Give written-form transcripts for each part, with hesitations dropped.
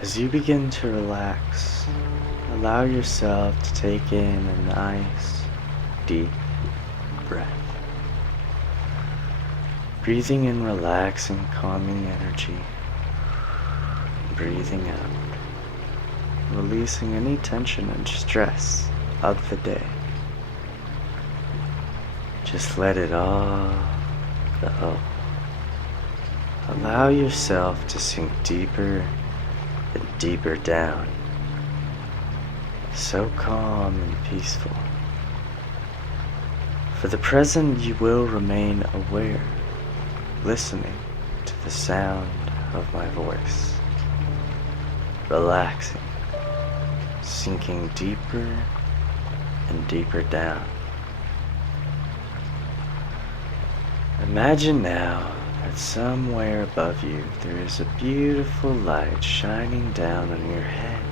As you begin to relax, allow yourself to take in a nice, deep breath. Breathing in relaxing, calming energy. Breathing out, releasing any tension and stress of the day. Just let it all go. Allow yourself to sink deeper and deeper down. So calm and peaceful. For the present, you will remain aware, listening to the sound of my voice. Relaxing, sinking deeper and deeper down. Imagine now that somewhere above you there is a beautiful light shining down on your head.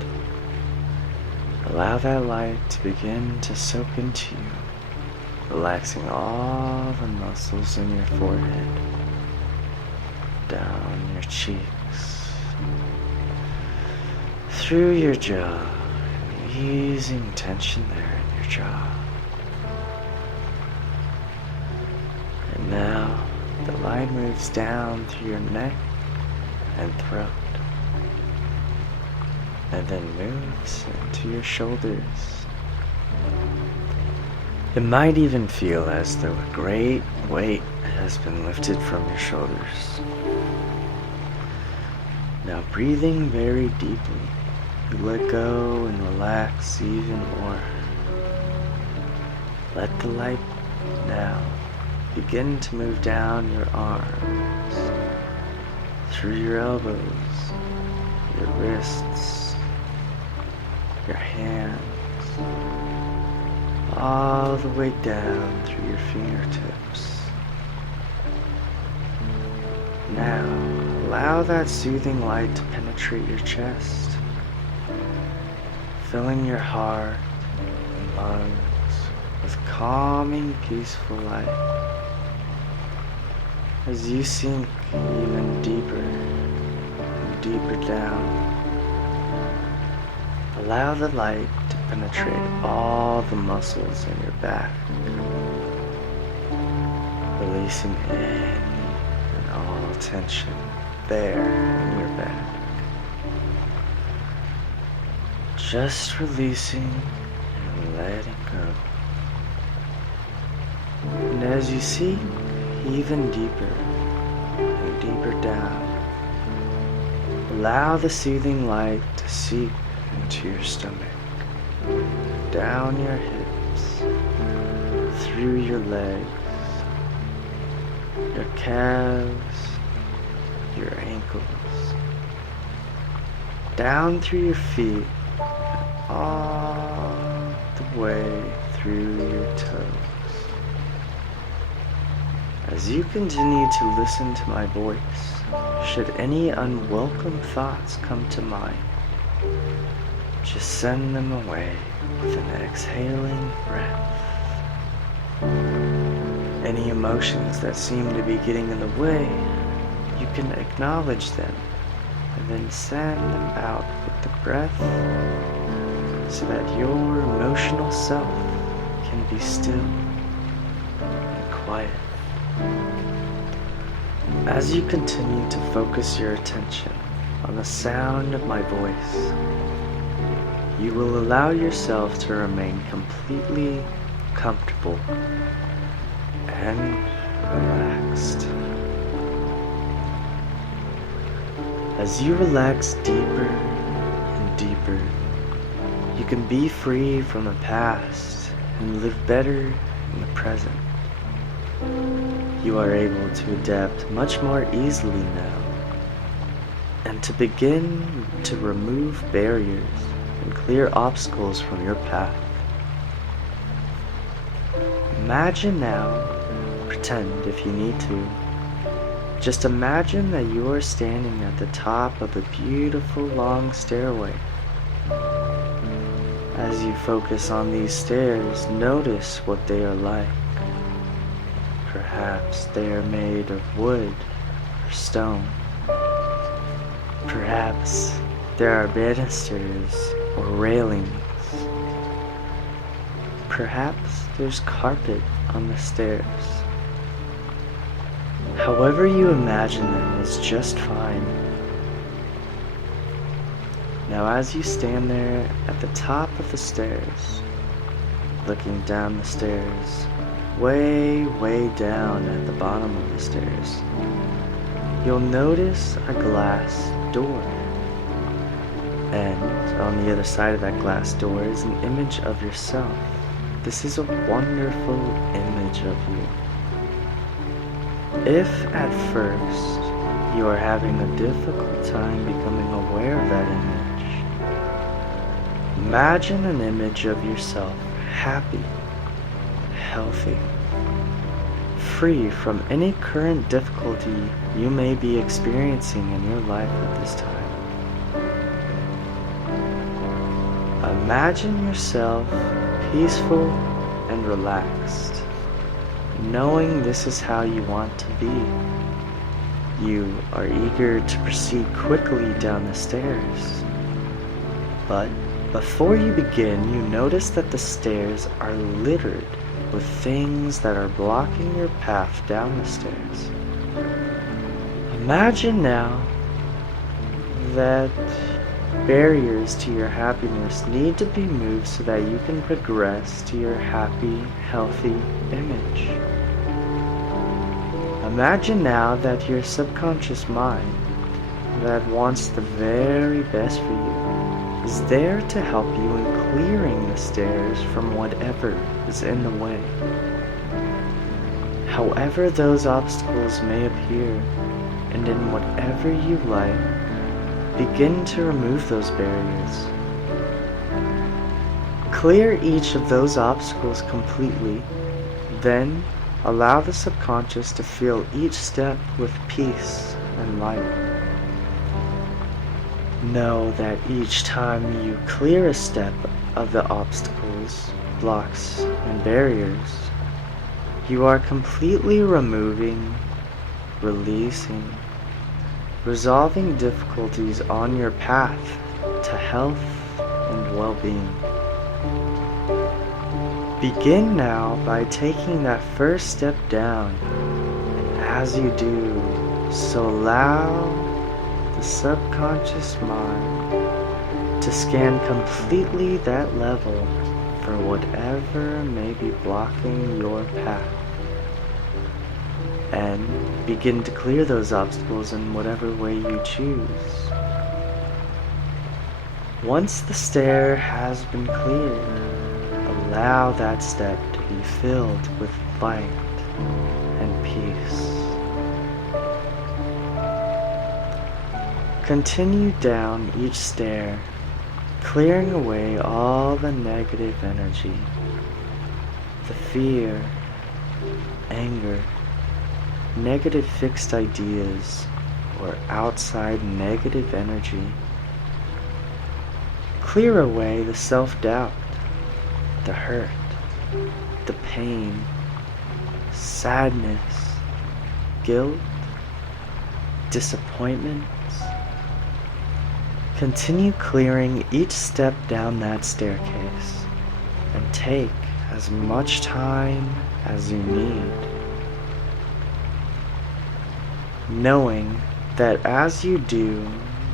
Allow that light to begin to soak into you, relaxing all the muscles in your forehead, down your cheeks, through your jaw, easing tension there in your jaw. And now the light moves down through your neck and throat, and then moves into your shoulders. It might even feel as though a great weight has been lifted from your shoulders. Now breathing very deeply, you let go and relax even more. Let the light now begin to move down your arms, through your elbows, your wrists, your hands, all the way down through your fingertips. Now, allow that soothing light to penetrate your chest, filling your heart and lungs with calming, peaceful light. As you sink even deeper and deeper down, allow the light to penetrate all the muscles in your back, releasing any and all tension there in your back. Just releasing and letting go. And as you sink even deeper and deeper down, allow the soothing light to seep into your stomach, down your hips, through your legs, your calves, your ankles, down through your feet, and all the way through your toes. As you continue to listen to my voice, should any unwelcome thoughts come to mind, just send them away with an exhaling breath. Any emotions that seem to be getting in the way, you can acknowledge them and then send them out with the breath so that your emotional self can be still and quiet. As you continue to focus your attention on the sound of my voice, you will allow yourself to remain completely comfortable and relaxed. As you relax deeper and deeper, you can be free from the past and live better in the present. You are able to adapt much more easily now, and to begin to remove barriers and clear obstacles from your path. Imagine now, pretend if you need to, just imagine that you are standing at the top of a beautiful long stairway. As you focus on these stairs, notice what they are like. Perhaps they are made of wood or stone. Perhaps there are banisters or railings. Perhaps there's carpet on the stairs. However you imagine them is just fine. Now as you stand there at the top of the stairs, looking down the stairs, way down at the bottom of the stairs, you'll notice a glass door. And on the other side of that glass door is an image of yourself. This is a wonderful image of you. If at first you are having a difficult time becoming aware of that image, imagine an image of yourself happy, healthy, free from any current difficulty you may be experiencing in your life at this time. Imagine yourself peaceful and relaxed, knowing this is how you want to be. You are eager to proceed quickly down the stairs. But before you begin, you notice that the stairs are littered with things that are blocking your path down the stairs. Imagine now that barriers to your happiness need to be moved so that you can progress to your happy, healthy image. Imagine now that your subconscious mind that wants the very best for you is there to help you in clearing the stairs from whatever is in the way. However those obstacles may appear, and in whatever you like, begin to remove those barriers. Clear each of those obstacles completely, then allow the subconscious to feel each step with peace and light. Know that each time you clear a step of the obstacles, blocks, and barriers, you are completely removing, releasing, resolving difficulties on your path to health and well-being. Begin now by taking that first step down, and as you do, so allow the subconscious mind to scan completely that level for whatever may be blocking your path, and begin to clear those obstacles in whatever way you choose. Once the stair has been cleared, allow that step to be filled with light and peace. Continue down each stair, clearing away all the negative energy, the fear, anger, negative fixed ideas, or outside negative energy. Clear away the self-doubt, the hurt, the pain, sadness, guilt, disappointments. Continue clearing each step down that staircase, and take as much time as you need, knowing that as you do,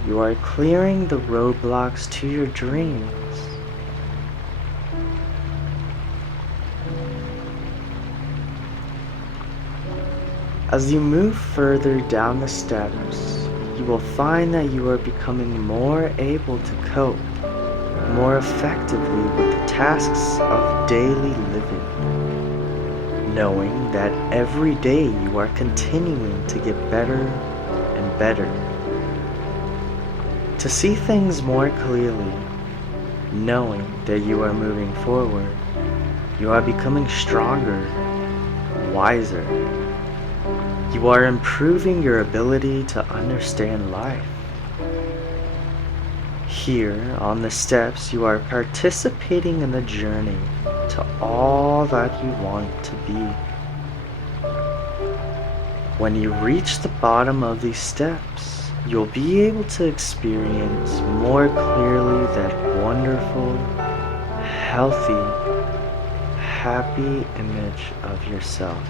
you are clearing the roadblocks to your dreams. As you move further down the steps, you will find that you are becoming more able to cope more effectively with the tasks of daily living, knowing that every day you are continuing to get better and better. To see things more clearly, knowing that you are moving forward, you are becoming stronger, wiser. You are improving your ability to understand life. Here on the steps, you are participating in the journey to all that you want to be. When you reach the bottom of these steps, you'll be able to experience more clearly that wonderful, healthy, happy image of yourself.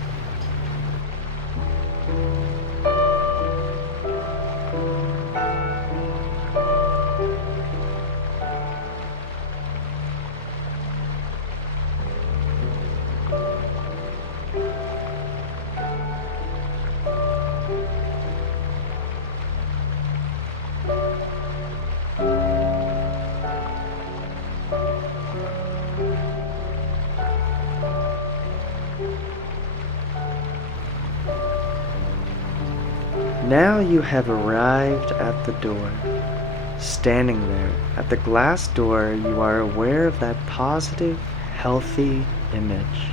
Now you have arrived at the door. Standing there at the glass door, you are aware of that positive, healthy image.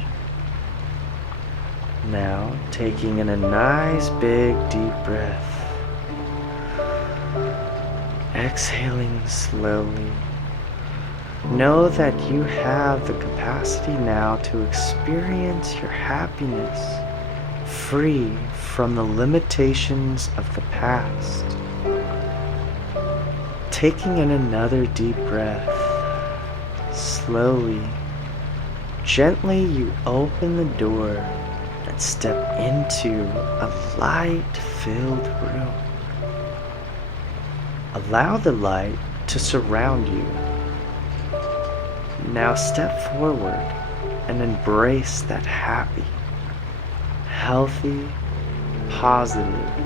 Now, taking in a nice big deep breath, exhaling slowly, know that you have the capacity now to experience your happiness free from the limitations of the past. Taking in another deep breath, slowly, gently you open the door and step into a light-filled room. Allow the light to surround you. Now step forward and embrace that happy, healthy, positive,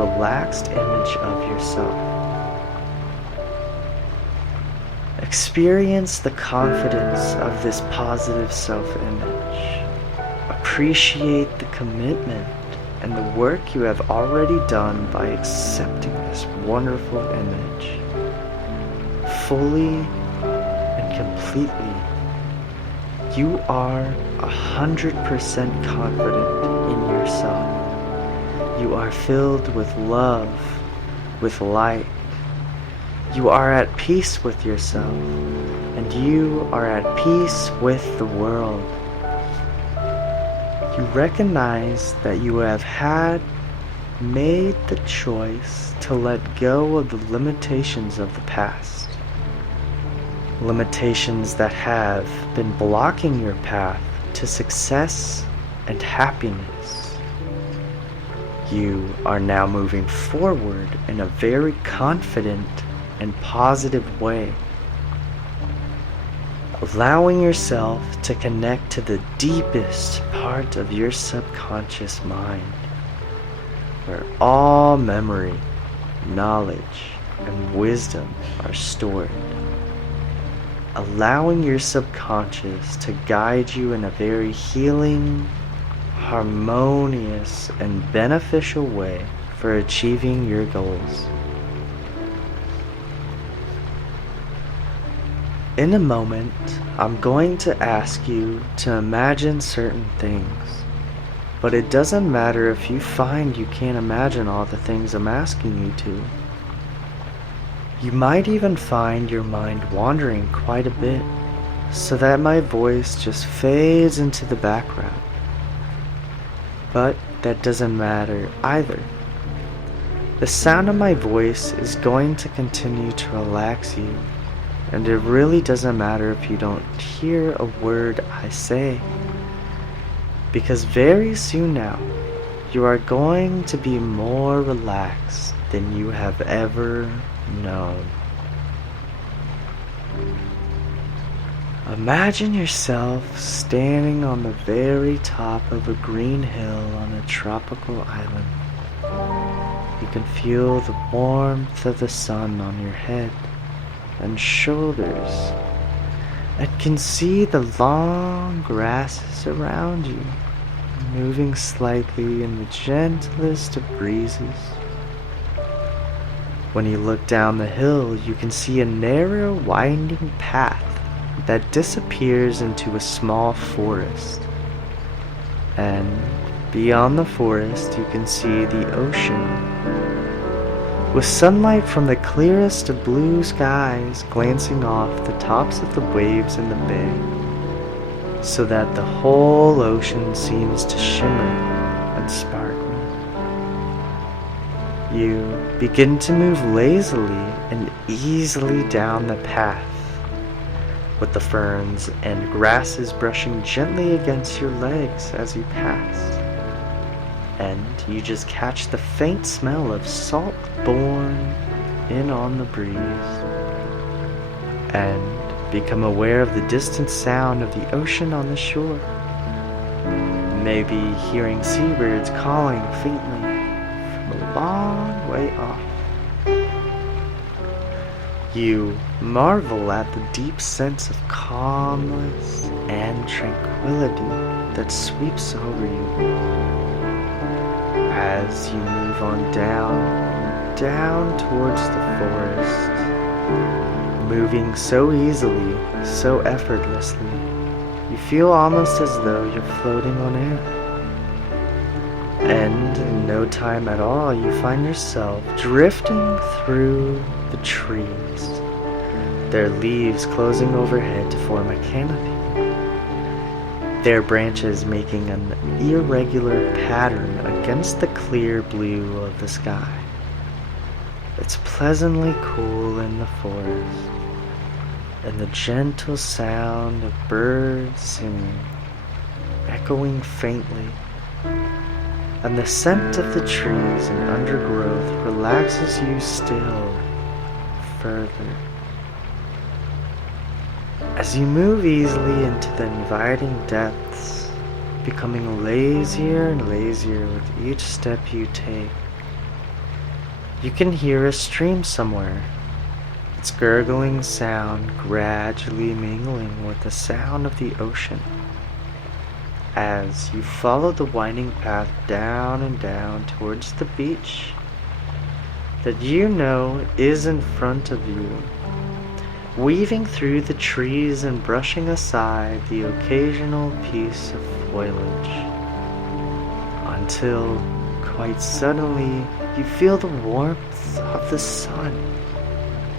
relaxed image of yourself. Experience the confidence of this positive self-image. Appreciate the commitment and the work you have already done by accepting this wonderful image. Fully and completely, you are 100% confident in yourself. You are filled with love, with light. You are at peace with yourself, and you are at peace with the world. You recognize that you have made the choice to let go of the limitations of the past. Limitations that have been blocking your path to success and happiness. You are now moving forward in a very confident and positive way, allowing yourself to connect to the deepest part of your subconscious mind, where all memory, knowledge, and wisdom are stored. Allowing your subconscious to guide you in a very healing, harmonious, and beneficial way for achieving your goals. In a moment, I'm going to ask you to imagine certain things, but it doesn't matter if you find you can't imagine all the things I'm asking you to. You might even find your mind wandering quite a bit, so that my voice just fades into the background. But that doesn't matter either. The sound of my voice is going to continue to relax you, and it really doesn't matter if you don't hear a word I say, because very soon now, you are going to be more relaxed than you have ever known. Imagine yourself standing on the very top of a green hill on a tropical island. You can feel the warmth of the sun on your head and shoulders, and can see the long grasses around you moving slightly in the gentlest of breezes. When you look down the hill, you can see a narrow, winding path that disappears into a small forest. And beyond the forest, you can see the ocean, with sunlight from the clearest of blue skies glancing off the tops of the waves in the bay, so that the whole ocean seems to shimmer and sparkle. You begin to move lazily and easily down the path, with the ferns and grasses brushing gently against your legs as you pass. And you just catch the faint smell of salt borne in on the breeze, and become aware of the distant sound of the ocean on the shore. Maybe hearing seabirds calling faintly from a long way off. You marvel at the deep sense of calmness and tranquility that sweeps over you as you move on down towards the forest, moving so easily, so effortlessly. You feel almost as though you're floating on air. And in no time at all, you find yourself drifting through the trees, their leaves closing overhead to form a canopy, their branches making an irregular pattern against the clear blue of the sky. It's pleasantly cool in the forest, and the gentle sound of birds singing, echoing faintly, and the scent of the trees and undergrowth relaxes you still further. As you move easily into the inviting depths, becoming lazier and lazier with each step you take, you can hear a stream somewhere, its gurgling sound gradually mingling with the sound of the ocean. As you follow the winding path down and down towards the beach that you know is in front of you, weaving through the trees and brushing aside the occasional piece of foliage, until quite suddenly you feel the warmth of the sun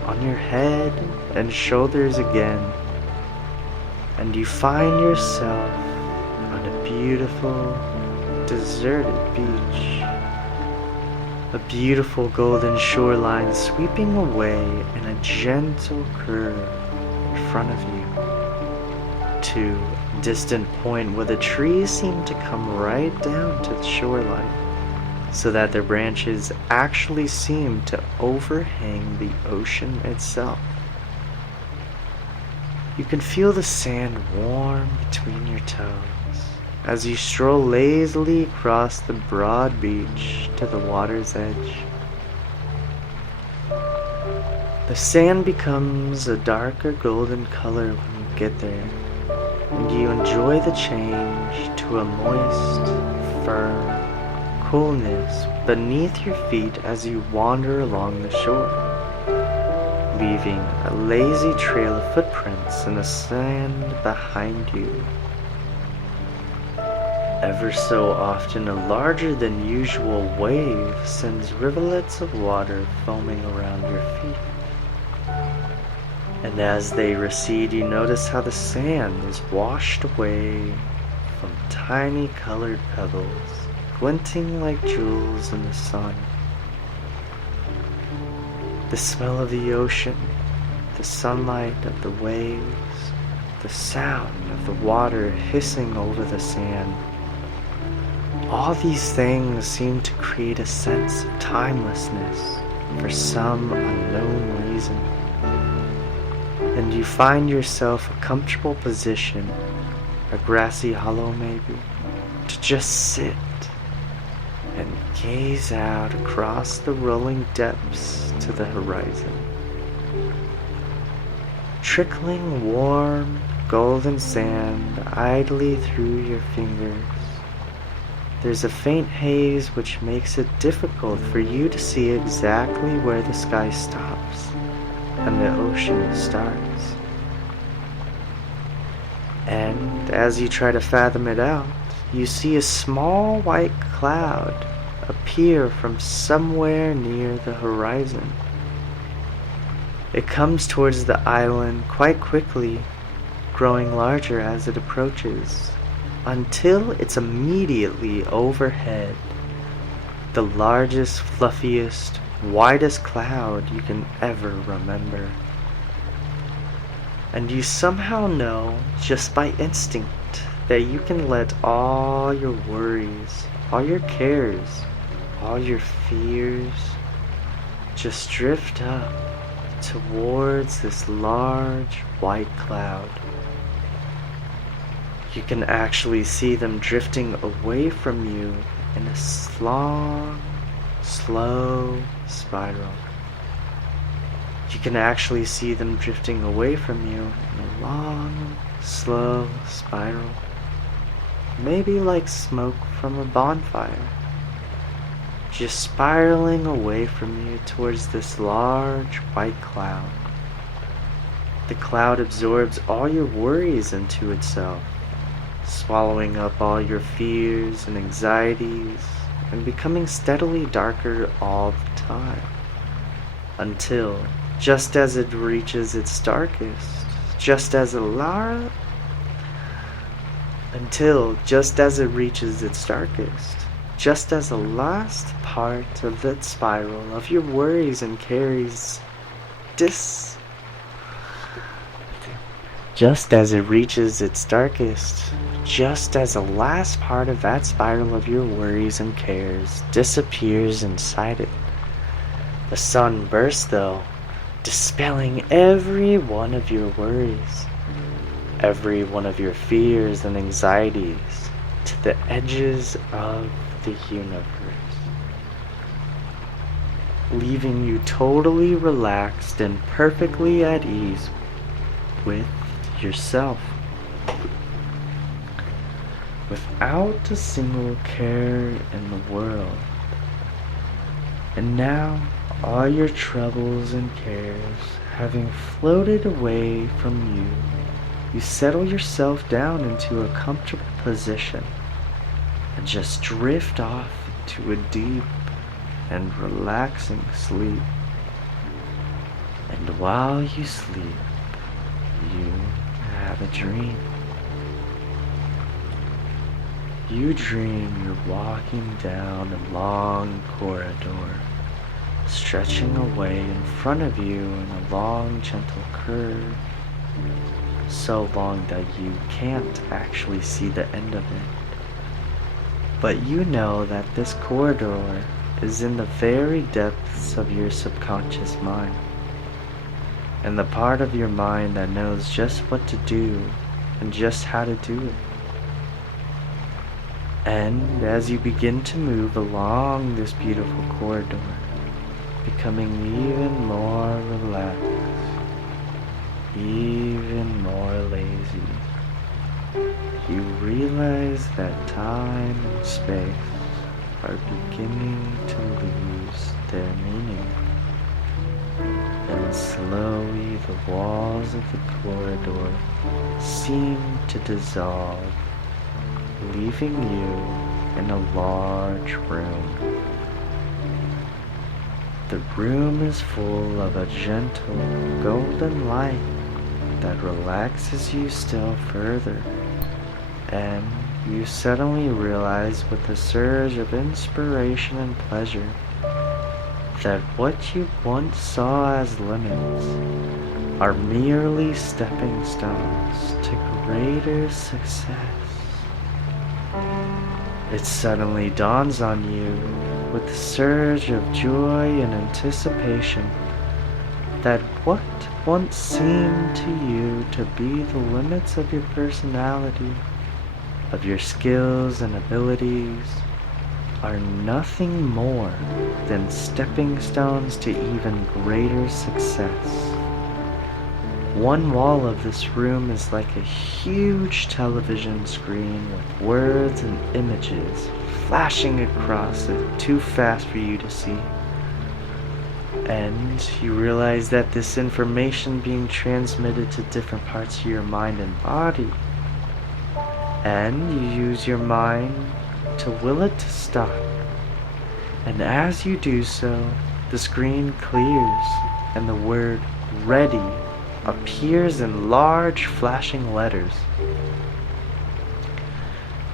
on your head and shoulders again, and you find yourself on a beautiful, deserted beach. A beautiful golden shoreline sweeping away in a gentle curve in front of you, to a distant point where the trees seem to come right down to the shoreline, so that their branches actually seem to overhang the ocean itself. You can feel the sand warm between your toes as you stroll lazily across the broad beach to the water's edge. The sand becomes a darker golden color when you get there, and you enjoy the change to a moist, firm coolness beneath your feet as you wander along the shore, leaving a lazy trail of footprints in the sand behind you. Ever so often, a larger than usual wave sends rivulets of water foaming around your feet. And as they recede, you notice how the sand is washed away from tiny colored pebbles, glinting like jewels in the sun. The smell of the ocean, the sunlight of the waves, the sound of the water hissing over the sand, all these things seem to create a sense of timelessness for some unknown reason. And you find yourself a comfortable position, a grassy hollow maybe, to just sit and gaze out across the rolling depths to the horizon. Trickling warm, golden sand idly through your fingers, there's a faint haze which makes it difficult for you to see exactly where the sky stops and the ocean starts. And as you try to fathom it out, you see a small white cloud appear from somewhere near the horizon. It comes towards the island quite quickly, growing larger as it approaches, until it's immediately overhead, the largest, fluffiest, widest cloud you can ever remember. And you somehow know, just by instinct, that you can let all your worries, all your cares, all your fears just drift up towards this large white cloud. You can actually see them drifting away from you in a long, slow spiral. You can actually see them drifting away from you in a long, slow spiral. Maybe like smoke from a bonfire. Just spiraling away from you towards this large white cloud. The cloud absorbs all your worries into itself, swallowing up all your fears and anxieties, and becoming steadily darker all the time, until, just as it reaches its darkest, just as it reaches its darkest, just as the last part of that spiral of your worries and cares just as it reaches its darkest, just as the last part of that spiral of your worries and cares disappears inside it, the sun bursts, though, dispelling every one of your worries, every one of your fears and anxieties to the edges of the universe, leaving you totally relaxed and perfectly at ease with yourself, without a single care in the world. And now, all your troubles and cares having floated away from you, you settle yourself down into a comfortable position and just drift off into a deep and relaxing sleep. And while you sleep, you have a dream. You dream you're walking down a long corridor, stretching away in front of you in a long, gentle curve, so long that you can't actually see the end of it. But you know that this corridor is in the very depths of your subconscious mind, and the part of your mind that knows just what to do and just how to do it. And as you begin to move along this beautiful corridor, becoming even more relaxed, even more lazy, you realize that time and space are beginning to lose their meaning. And slowly the walls of the corridor seem to dissolve, leaving you in a large room. The room is full of a gentle golden light that relaxes you still further, and you suddenly realize with a surge of inspiration and pleasure that what you once saw as limits are merely stepping stones to greater success. It suddenly dawns on you with a surge of joy and anticipation that what once seemed to you to be the limits of your personality, of your skills and abilities, are nothing more than stepping stones to even greater success. One wall of this room is like a huge television screen with words and images flashing across it too fast for you to see. And you realize that this information being transmitted to different parts of your mind and body, and you use your mind to will it to stop. And as you do so, the screen clears and the word ready appears in large flashing letters.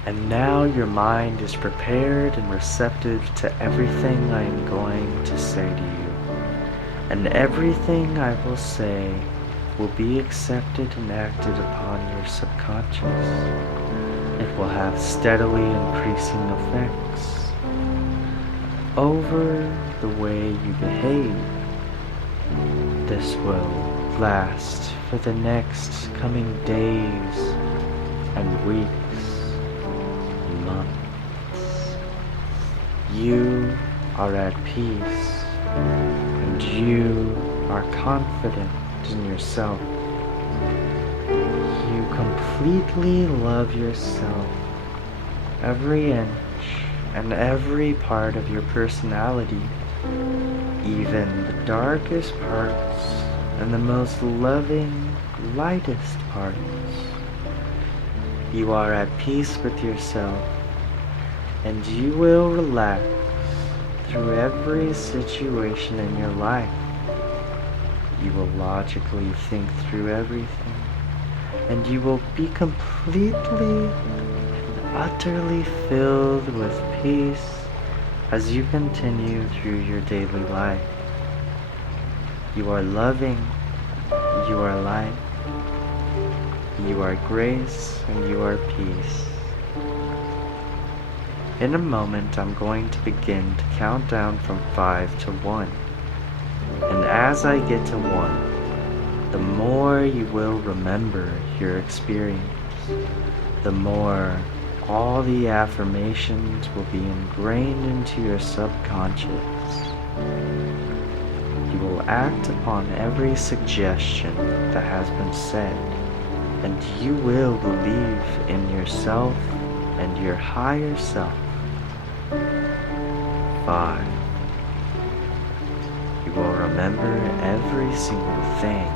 And now your mind is prepared and receptive to everything I am going to say to you. And everything I will say will be accepted and acted upon your subconscious. It will have steadily increasing effects over the way you behave. This will last for the next coming days and weeks and months. You are at peace and you are confident in yourself. You completely love yourself, every inch and every part of your personality, even the darkest parts and the most loving, lightest parts. You are at peace with yourself, and you will relax through every situation in your life. You will logically think through everything, and you will be completely and utterly filled with peace as you continue through your daily life. You are loving, you are light, you are grace, and you are peace. In a moment, I'm going to begin to count down from 5 to 1. And as I get to 1, the more you will remember your experience, the more all the affirmations will be ingrained into your subconscious. You will act upon every suggestion that has been said, and you will believe in yourself and your higher self. 5. You will remember every single thing,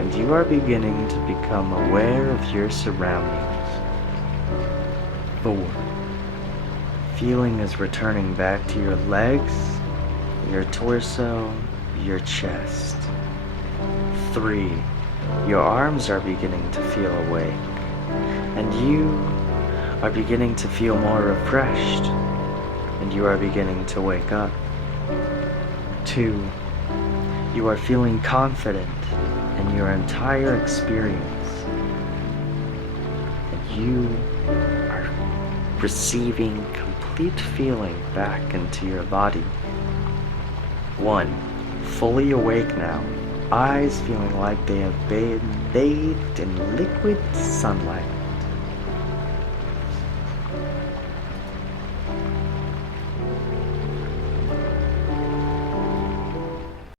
and you are beginning to become aware of your surroundings. 4. Feeling is returning back to your legs, your torso, your chest. 3. Your arms are beginning to feel awake, and you are beginning to feel more refreshed, and you are beginning to wake up. 2. You are feeling confident in your entire experience, and you are receiving complete feeling back into your body. 1. Fully awake now, eyes feeling like they have been bathed in liquid sunlight.